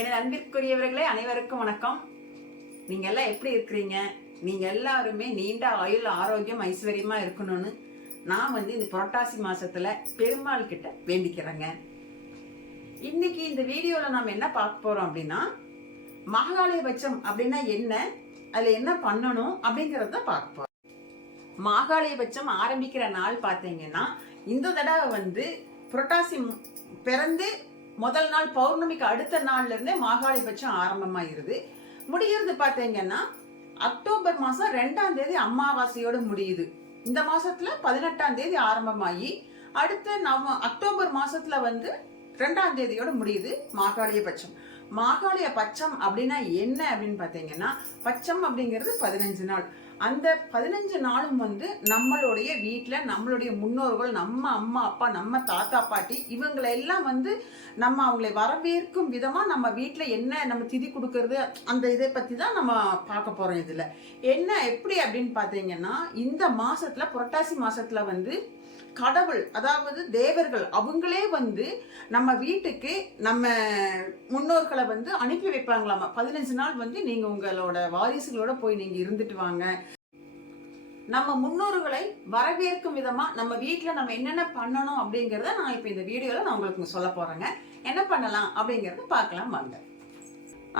என் அன்பிற்குரியவர்களே அனைவருக்கும் வணக்கம். நீங்க எல்லாம் எப்படி இருக்கிறீங்க? நீங்க எல்லாருமே நீண்ட ஆயுள் ஆரோக்கியம் ஐஸ்வர்யமா இருக்கணும்னு நான் இந்த புரட்டாசி மாசத்துல பெருமாள் கிட்ட வேண்டிக்கிறேங்க. இன்னைக்கு இந்த வீடியோல நாம என்ன பார்க்க போறோம் அப்படின்னா, மாகாளயபட்சம் அப்படின்னா என்ன, அதுல என்ன பண்ணணும் அப்படிங்கறத பார்க்க போறோம். மாகாளயபட்சம் ஆரம்பிக்கிற நாள் பார்த்தீங்கன்னா, இந்த தடவை புரட்டாசி பிறந்து முதல் நாள் பௌர்ணமிக்கு அடுத்த நாள்ல இருந்தே மாகாளயபட்சம் ஆரம்பமாயிருது. முடிகிறது பார்த்தீங்கன்னா அக்டோபர் மாசம் 2ஆம் தேதி அமாவாசையோடு முடியுது. இந்த மாசத்துல 18ஆம் தேதி ஆரம்பமாகி அடுத்த அக்டோபர் மாசத்துல 2ஆம் தேதியோட முடியுது மாகாளயபட்சம். மாகாளயபட்சம் அப்படின்னா என்ன அப்படின்னு பார்த்தீங்கன்னா, பட்சம் அப்படிங்கிறது 15 நாள். அந்த 15 நாளும் நம்மளுடைய வீட்டுல நம்மளுடைய முன்னோர்கள், நம்ம அம்மா அப்பா, நம்ம தாத்தா பாட்டி, இவங்களை எல்லாம் நம்ம அவங்களை வரவேற்கும் விதமா நம்ம வீட்டுல என்ன நம்ம திதி கொடுக்கறது, அந்த இதை பத்தி தான் நம்ம பார்க்க போறோம். இதுல என்ன எப்படி அப்படின்னு பாத்தீங்கன்னா, இந்த மாசத்துல புரட்டாசி மாசத்துல கடவுள், அதாவது தேவர்கள், அவங்களே நம்ம வீட்டுக்கு நம்ம முன்னோர்களை அனுப்பி வைப்பாங்களாமா. 15 நாள் நீங்க உங்களோட வாரிசுகளோட போய் நீங்க இருந்துட்டு வாங்க. நம்ம முன்னோர்களை வரவேற்கும் விதமா நம்ம வீட்டுல நம்ம என்னென்ன பண்ணணும் அப்படிங்கறத நான் இப்ப இந்த வீடியோல நான் உங்களுக்கு சொல்ல போறேங்க. என்ன பண்ணலாம் அப்படிங்கறத பார்க்கலாம் வாங்க.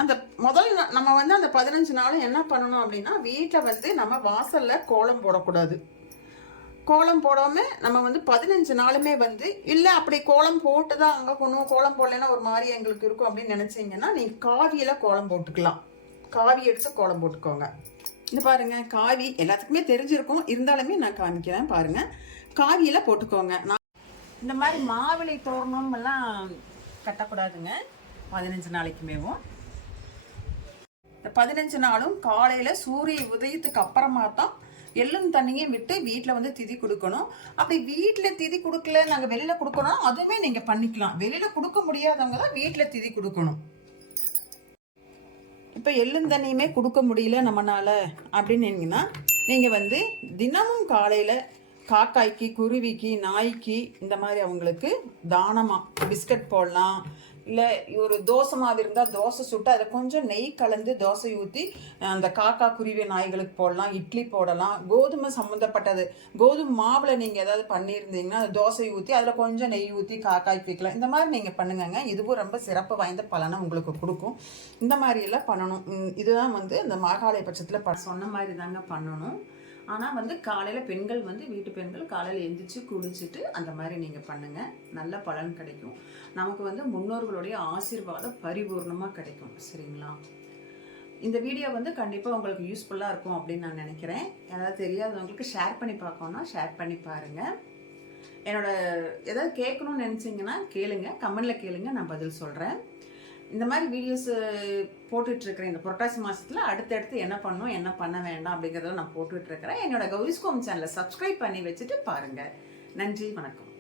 அந்த முதல் நம்ம அந்த 15 நாளும் என்ன பண்ணணும் அப்படின்னா, வீட்டுல நம்ம வாசல்ல கோலம் போடக்கூடாது. கோலம் போடாம நம்ம 15 நாளுமே இல்லை அப்படி கோலம் போட்டு தான் அங்கே கொண்டு கோலம் போடலைன்னா ஒரு மாதிரி எங்களுக்கு இருக்கும் அப்படின்னு நினைச்சீங்கன்னா, நீங்கள் காவியில கோலம் போட்டுக்கலாம். காவி எடுத்து கோலம் போட்டுக்கோங்க. இந்த பாருங்க, காவி எல்லாத்துக்குமே தெரிஞ்சிருக்கும், இருந்தாலுமே நான் காமிக்கிறேன் பாருங்க. காவியில போட்டுக்கோங்க. நான் இந்த மாதிரி மாவிளை தோரணம் எல்லாம் கட்டக்கூடாதுங்க 15 நாளைக்குமேவும். இந்த 15 நாளும் காலையில சூரிய உதயத்துக்கு அப்புறமா தான் எள்ளும் தண்ணியும் விட்டு வீட்டில் திதி கொடுக்கணும். அப்படி வீட்டில் திதி கொடுக்கல, நாங்கள் வெளியில் கொடுக்கணும், அதுவுமே நீங்கள் பண்ணிக்கலாம். வெளியில் கொடுக்க முடியாதவங்க தான் வீட்டில் திதி கொடுக்கணும். இப்போ எள்ளும் தண்ணியுமே கொடுக்க முடியல நம்மளால அப்படின்னீங்கன்னா, நீங்கள் தினமும் காலையில் காக்காய்க்கு, குருவிக்கு, நாய்க்கு இந்த மாதிரி அவங்களுக்கு தானமாக பிஸ்கட் போடலாம். இல்லை ஒரு தோசை மாவு இருந்தால் தோசை சுட்டு அதில் கொஞ்சம் நெய் கலந்து தோசை ஊற்றி அந்த காக்கா, குருவி, நாய்களுக்கு போடலாம். இட்லி போடலாம். கோதுமை சம்மந்தப்பட்டது, கோதுமை மாவில் நீங்கள் ஏதாவது பண்ணியிருந்தீங்கன்னா அது தோசை ஊற்றி அதில் கொஞ்சம் நெய் ஊற்றி காக்காய்க்கு வைக்கலாம். இந்த மாதிரி நீங்கள் பண்ணுங்கங்க. இதுவும் ரொம்ப சிறப்பு வாய்ந்த பலனை உங்களுக்கு கொடுக்கும். இந்த மாதிரியெல்லாம் பண்ணணும். இதுதான் இந்த மாகாளயபட்சத்தில் சொன்ன மாதிரி தாங்க பண்ணணும். ஆனால் காலையில் பெண்கள் வீட்டு பெண்கள் காலையில் எழுந்திரிச்சு குளிச்சுட்டு அந்த மாதிரி நீங்கள் பண்ணுங்கள். நல்ல பலன் கிடைக்கும். நமக்கு முன்னோர்களுடைய ஆசீர்வாதம் பரிபூர்ணமாக கிடைக்கும். சரிங்களா? இந்த வீடியோ கண்டிப்பாக உங்களுக்கு யூஸ்ஃபுல்லாக இருக்கும் அப்படின்னு நான் நினைக்கிறேன். யாராவது தெரியாதவங்களுக்கு ஷேர் பண்ணி பார்க்கணுன்னா ஷேர் பண்ணி பாருங்கள். என்னோட ஏதாவது கேட்கணும்னு நினச்சிங்கன்னா கேளுங்க, கமெண்டில் கேளுங்க, நான் பதில் சொல்கிறேன். இந்த மாதிரி வீடியோஸ் போட்டுட்ருக்கிறேன். இந்த புரட்டாசி மாதத்தில் அடுத்தடுத்து என்ன பண்ணணும், என்ன பண்ண வேண்டாம் அப்படிங்கிறத நான் போட்டுட்ருக்கிறேன். என்னோட கௌரிஸ் ஹோம் சேனலை சப்ஸ்கிரைப் பண்ணி வச்சுட்டு பாருங்கள். நன்றி, வணக்கம்.